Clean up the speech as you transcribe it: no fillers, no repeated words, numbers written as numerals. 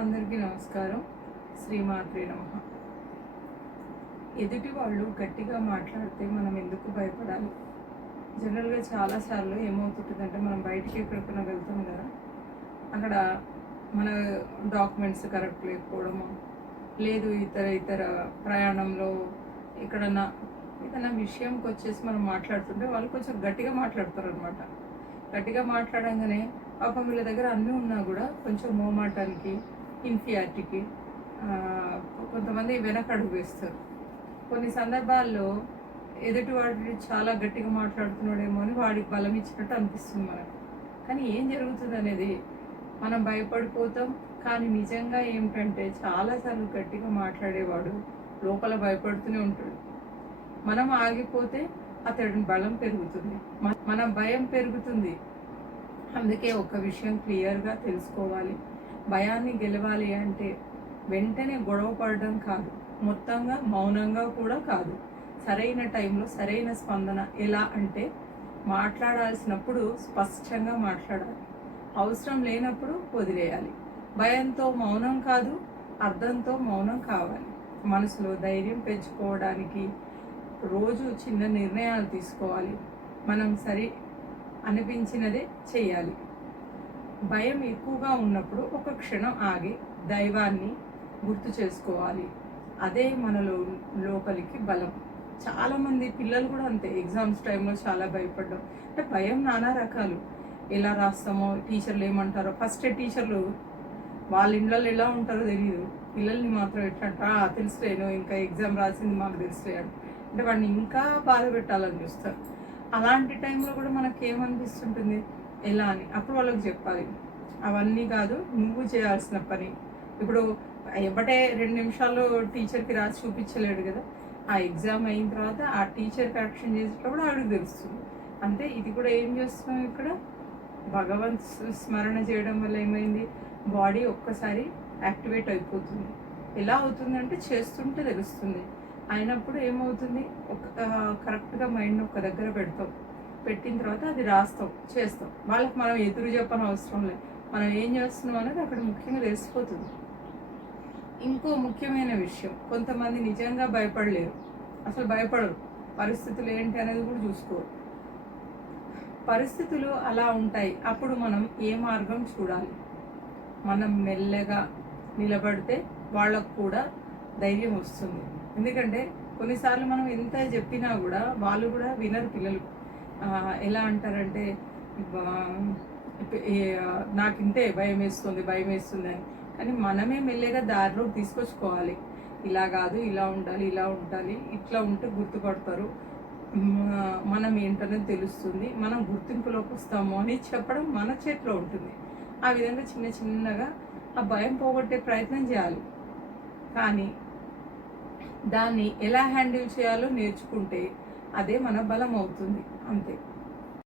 అందరికీ నమస్కారం. శ్రీమాత్రే నమః. ఎదుటి వాళ్ళు గట్టిగా మాట్లాడితే మనం ఎందుకు భయపడాలి? జనరల్గా చాలాసార్లు ఏమవుతుంటుందంటే మనం బయటికి ఎక్కడికైనా వెళ్తాం కదా, అక్కడ మన డాక్యుమెంట్స్ కరెక్ట్ లేకపోవడము, లేదు ఇతర ప్రయాణంలో ఎక్కడన్నా ఏదైనా విషయంకి వచ్చేసి మనం మాట్లాడుతుంటే వాళ్ళు కొంచెం గట్టిగా మాట్లాడతారు అనమాట. గట్టిగా మాట్లాడంగానే పాపం వీళ్ళ దగ్గర అన్నీ ఉన్నా కూడా కొంచెం మోమాటానికి, ఇన్ఫియారిటీకి కొంతమంది వెనకడుగు వేస్తారు. కొన్ని సందర్భాల్లో ఎదుటివాడు చాలా గట్టిగా మాట్లాడుతున్నాడేమో అని వాడికి బలం ఇచ్చినట్టు అనిపిస్తుంది మనకు. కానీ ఏం జరుగుతుంది అనేది మనం భయపడిపోతాం. కానీ నిజంగా ఏమిటంటే చాలాసార్లు గట్టిగా మాట్లాడేవాడు లోపల భయపడుతూనే ఉంటాడు. మనం ఆగిపోతే అతడి బలం పెరుగుతుంది, మన భయం పెరుగుతుంది. అందుకే ఒక విషయం క్లియర్గా తెలుసుకోవాలి. భయాన్ని గెలవాలి అంటే వెంటనే గొడవ పడడం కాదు, మొత్తంగా మౌనంగా కూడా కాదు. సరైన టైంలో సరైన స్పందన. ఎలా అంటే మాట్లాడాల్సినప్పుడు స్పష్టంగా మాట్లాడాలి, అవసరం లేనప్పుడు వదిలేయాలి. భయంతో మౌనం కాదు, అర్థంతో మౌనం కావాలి. మనసులో ధైర్యం పెంచుకోవడానికి రోజు చిన్న నిర్ణయాలు తీసుకోవాలి. మనం సరి అనిపించినదే చేయాలి. భయం ఎక్కువగా ఉన్నప్పుడు ఒక క్షణం ఆగి దైవాన్ని గుర్తు చేసుకోవాలి. అదే మనలో లోపలికి బలం. చాలామంది పిల్లలు కూడా అంతే, ఎగ్జామ్స్ టైంలో చాలా భయపడ్డాం. అంటే భయం నానా రకాలు. ఎలా రాస్తామో, టీచర్లు ఏమంటారో. ఫస్ట్ టీచర్లు వాళ్ళ ఇళ్ళలో ఎలా ఉంటారో తెలియదు, పిల్లల్ని మాత్రం ఎట్లా తెలుసులేను, ఇంకా ఎగ్జామ్ రాసింది మాకు తెలుసులేడు అంటే వాడిని ఇంకా బాధ పెట్టాలని చూస్తారు. అలాంటి టైంలో కూడా మనకి ఏమనిపిస్తుంటుంది, ఎలా అని. అప్పుడు వాళ్ళకి చెప్పాలి, అవన్నీ కాదు నువ్వు చేయాల్సిన పని. ఇప్పుడు ఎప్పటే 2 నిమిషాల్లో టీచర్కి రాసి చూపించలేడు కదా, ఆ ఎగ్జామ్ అయిన తర్వాత ఆ టీచర్ కరెక్షన్ చేసేటప్పుడు ఆవిడకి తెలుస్తుంది. అంతే. ఇది కూడా ఏం చేస్తున్నాం ఇక్కడ, భగవంత్ స్మరణ చేయడం వల్ల ఏమైంది, బాడీ ఒక్కసారి యాక్టివేట్ అయిపోతుంది. ఎలా అవుతుందంటే చేస్తుంటే తెలుస్తుంది. అయినప్పుడు ఏమవుతుంది, కరెక్ట్గా మైండ్ ఒక దగ్గర పెడతాం, పెట్టిన తర్వాత అది రాస్తాం, చేస్తాం. వాళ్ళకి మనం ఎదురు చెప్పని అవసరం లేదు, మనం ఏం చేస్తున్నాం అనేది అక్కడ ముఖ్యంగా తెలిసిపోతుంది. ఇంకో ముఖ్యమైన విషయం, కొంతమంది నిజంగా భయపడలేరు, అసలు భయపడరు. పరిస్థితులు ఏంటి అనేది కూడా చూసుకోరు. పరిస్థితులు అలా ఉంటాయి. అప్పుడు మనం ఏ మార్గం చూడాలి, మనం మెల్లగా నిలబడితే వాళ్ళకు కూడా ధైర్యం వస్తుంది. ఎందుకంటే కొన్నిసార్లు మనం ఎంత చెప్పినా కూడా వాళ్ళు కూడా వినరు. పిల్లలు ఎలా అంటారంటే, నాకు ఇంతే భయం వేస్తుంది అని. కానీ మనమే మెల్లగా దారిలోకి తీసుకొచ్చుకోవాలి. ఇలా కాదు, ఇలా ఉండాలి, ఇలా ఉండాలి, ఇట్లా ఉంటే గుర్తుపడతారు, మనం ఏంటనేది తెలుస్తుంది, మనం గుర్తింపులోకి వస్తాము అని చెప్పడం మన చేతిలో ఉంటుంది. ఆ విధంగా చిన్నగా ఆ భయం పోగొట్టే ప్రయత్నం చేయాలి. కానీ దాన్ని ఎలా హ్యాండిల్ చేయాలో నేర్చుకుంటే అదే మన బలం అవుతుంది. అంతే.